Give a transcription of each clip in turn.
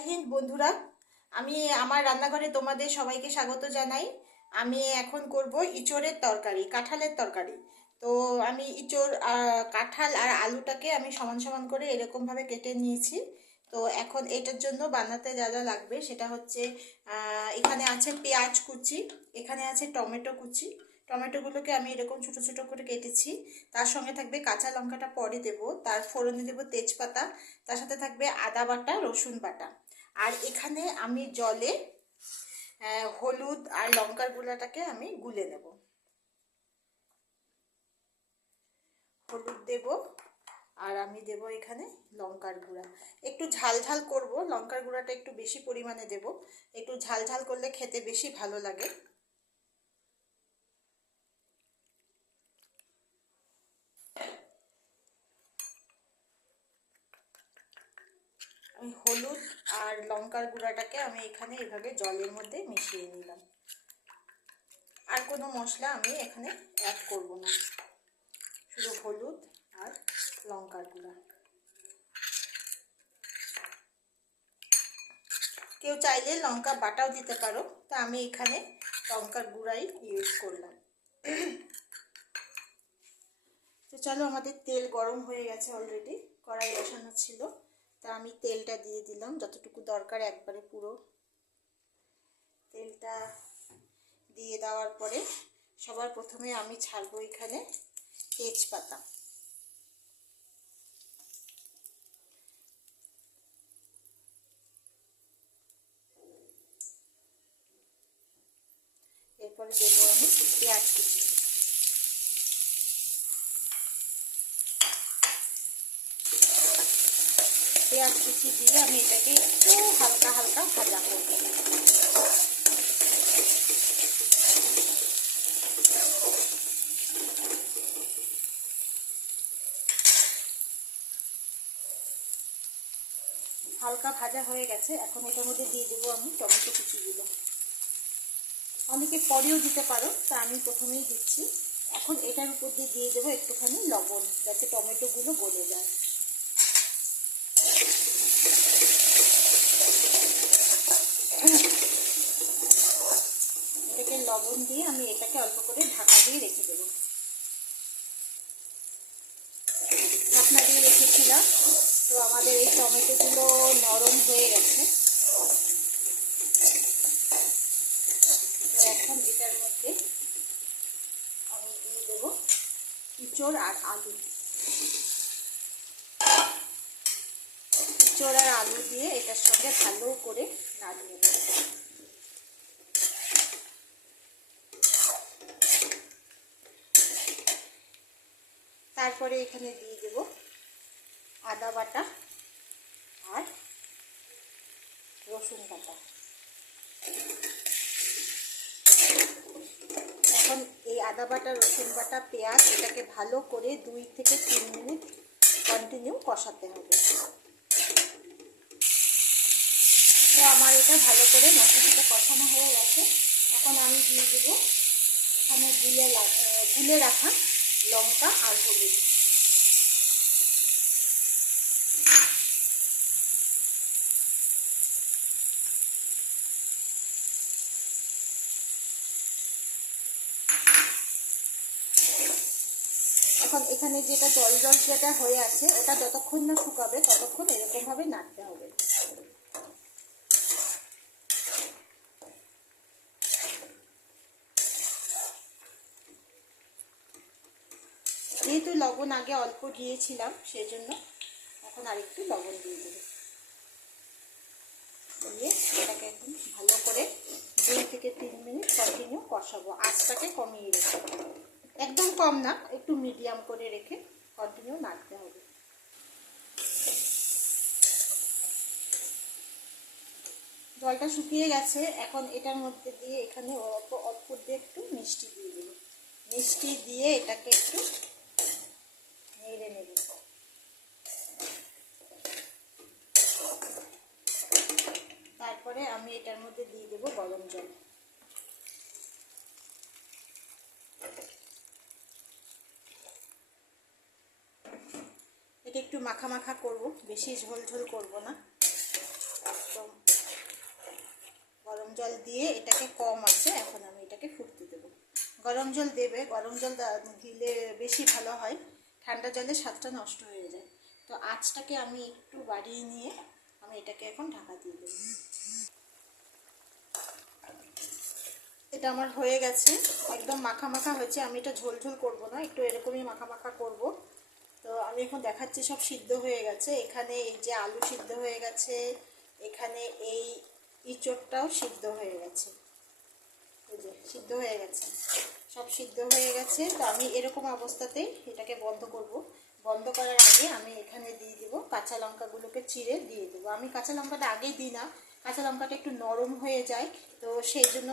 জয় হিন্দ বন্ধুরা। আমি আমার রান্নাঘরে তোমাদের সবাইকে স্বাগত জানাই। আমি এখন করব ইঁচড়ের তরকারি, কাঁঠালের তরকারি। তো আমি ইঁচড় কাঁঠাল আর আলুটাকে আমি সমান সমান করে এরকমভাবে কেটে নিয়েছি। তো এখন এটার জন্য বানাতে যা যা লাগবে সেটা হচ্ছে এখানে আছে পেঁয়াজ কুচি, এখানে আছে টমেটো কুচি। টমেটোগুলোকে আমি এরকম ছোটো ছোটো করে কেটেছি। তার সঙ্গে থাকবে কাঁচা লঙ্কাটা পরে দেবো, তার ফোড়নে দেবো তেজপাতা, তার সাথে থাকবে আদা বাটা, রসুন বাটা। আর এখানে আমি জলে হলুদ আর লঙ্কার গুঁড়াটাকে আমি গুলে নেব। হলুদ দেব আর আমি দেব এখানে লঙ্কার গুঁড়া। একটু ঝাল ঝাল করব, লঙ্কার গুঁড়াটা একটু বেশি পরিমাণে দেব, একটু ঝাল ঝাল করলে খেতে বেশি ভালো লাগে। আমি হলুদ আর লঙ্কার গুঁড়াটাকে আমি এখানে এইভাবে জলের মধ্যে মিশিয়ে নিলাম। আর কোনো মশলা আমি এখানে অ্যাড করব না, শুধু হলুদ আর লঙ্কার গুঁড়া। কেউ চাইলে লঙ্কা বাটাও দিতে পারো, তা আমি এখানে লঙ্কার গুঁড়াই ইউজ করলাম। তো চলো, আমাদের তেল গরম হয়ে গেছে অলরেডি, কড়াই বসানো ছিল। তা আমি তেলটা দিয়ে দিলাম যতটুকু দরকার, একবারে পুরো তেলটা দিয়ে দেওয়ার পরে সবার প্রথমে আমি ছাড়বো এখানে তেজপাতা। এরপরে দেবো আমি পেঁয়াজ কুচি। পেঁয়াজ কুচি দিয়ে আমি এটাকে একটু হালকা হালকা ভাজা করবো। হালকা ভাজা হয়ে গেছে, এখন এটার মধ্যে দিয়ে দেবো আমি টমেটো কুচিগুলো। অনেকে পরেও দিতে পারো, তা আমি প্রথমেই দিচ্ছি। এখন এটার উপর দিয়ে দেবো একটুখানি লবণ, যাতে টমেটোগুলো গলে যায়। এটাকে লবণ দিয়ে আমি এটাকে অল্প করে ঢাকা দিয়ে রেখে দেবো। ঢাকনা দিয়ে রেখেছিলাম, তো আমাদের এই টমেটোগুলো নরম হয়ে গেছে। তো এখন এটার মধ্যে আমি দিয়ে দেবো ইঁচড় আর আলু। ইঁচড় আর আলু দিয়ে এটার সঙ্গে ভালো করে নাড়িয়ে দেবো। তারপরে এখানে দিয়ে দেব আদা বাটা আর রসুন বাটা। এখন এই আদা বাটা, রসুন বাটা, পেঁয়াজ, এটাকে ভালো করে 2 থেকে 3 মিনিট কন্টিনিউ কষাতে হবে। তো আমার এটা ভালো করে মশলাটা কষানো হয়ে গেছে। এখন আমি দিয়ে দেবো এখানে গুলে রাখা লঙ্কা আর হলুদ। এখন এখানে যেটা জল জল যেটা হয়ে আছে, ওটা যতক্ষণ না শুকাবে ততক্ষণ এরকমভাবে নাড়তে হবে। যেহেতু লবণ আগে অল্প দিয়েছিলাম, সেই জন্য এখন আরেকটু লবণ দিয়ে দেবো। দিয়ে এটাকে এখন ভালো করে 2 থেকে 3 মিনিট কন্টিনিউ কষাবো। আঁচটাকে কমিয়ে রেখে, একদম কম না, একটু মিডিয়াম করে রেখে কন্টিনিউ নাড়তে হবে। জলটা শুকিয়ে গেছে, এখন এটার মধ্যে দিয়ে এখানে অল্প অল্প দিয়ে একটু মিষ্টি দিয়ে দেবো। মিষ্টি দিয়ে এটাকে একটু নেড়ে নেব। তারপরে আমি এটার মধ্যে দিয়ে দেবো গরম জল। এটা একটু মাখা মাখা করব, বেশি ঝোল ঝোল করব না, একদম জল দিয়ে এটাকে কম আছে এখন আমি এটাকে ফুটতে দেবো। গরম জল দেবে, গরম জল দিলে বেশি ভালো হয়, ঠান্ডা জলে স্বাদটা নষ্ট হয়ে যায়। তো আঁচটাকে আমি একটু বাড়িয়ে নিয়ে আমি এটাকে এখন ঢাকা দিয়ে দেবো। এটা আমার হয়ে গেছে, একদম মাখা মাখা হয়েছে। আমি এটা ঝোল ঝোল করবো না, একটু এরকমই মাখা মাখা করব। তো আমি এখন দেখাচ্ছি সব সিদ্ধ হয়ে গেছে। এখানে এই যে আলু সিদ্ধ হয়ে গেছে, এখানে এই ইঁচড়টাও সিদ্ধ হয়ে গেছে, এই যে সিদ্ধ হয়ে গেছে, সব সিদ্ধ হয়ে গেছে। তো আমি এরকম অবস্থাতেই এটাকে বন্ধ করব। বন্ধ করার আগে আমি এখানে দিয়ে দেবো কাঁচা লঙ্কাগুলোকে চিড়ে দিয়ে দেবো। আমি কাঁচা লঙ্কাটা আগে দিই না, কাঁচা লঙ্কাটা একটু নরম হয়ে যায়, তো সেই জন্য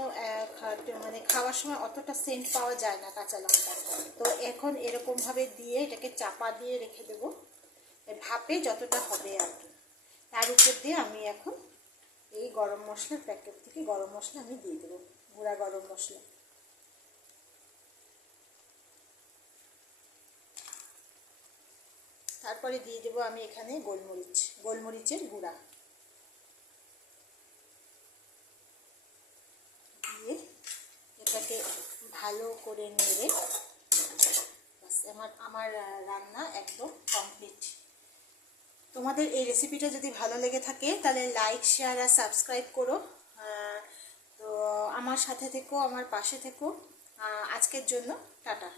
মানে খাওয়ার সময় অতটা সেন্ট পাওয়া যায় না কাঁচা লঙ্কা। তো এখন এরকমভাবে দিয়ে এটাকে চাপা দিয়ে রেখে দেবো, ভাপে যতটা হবে আর কি। তার উপর দিয়ে আমি এখন এই গরম মশলার প্যাকেট থেকে গরম মশলা আমি দিয়ে দেবো, গুঁড়া গরম মশলা। তারপরে দিয়ে দেবো আমি এখানে গোলমরিচের গুঁড়া দিয়ে এটাকে ভালো করে নেড়ে বাস আমার রান্না একদম কমপ্লিট। তোমাদের এই রেসিপিটা যদি ভালো লেগে থাকে তাহলে লাইক, শেয়ার আর সাবস্ক্রাইব করো। তো আমার সাথে থেকো, আমার পাশে থেকো। আজকের জন্য টাটা।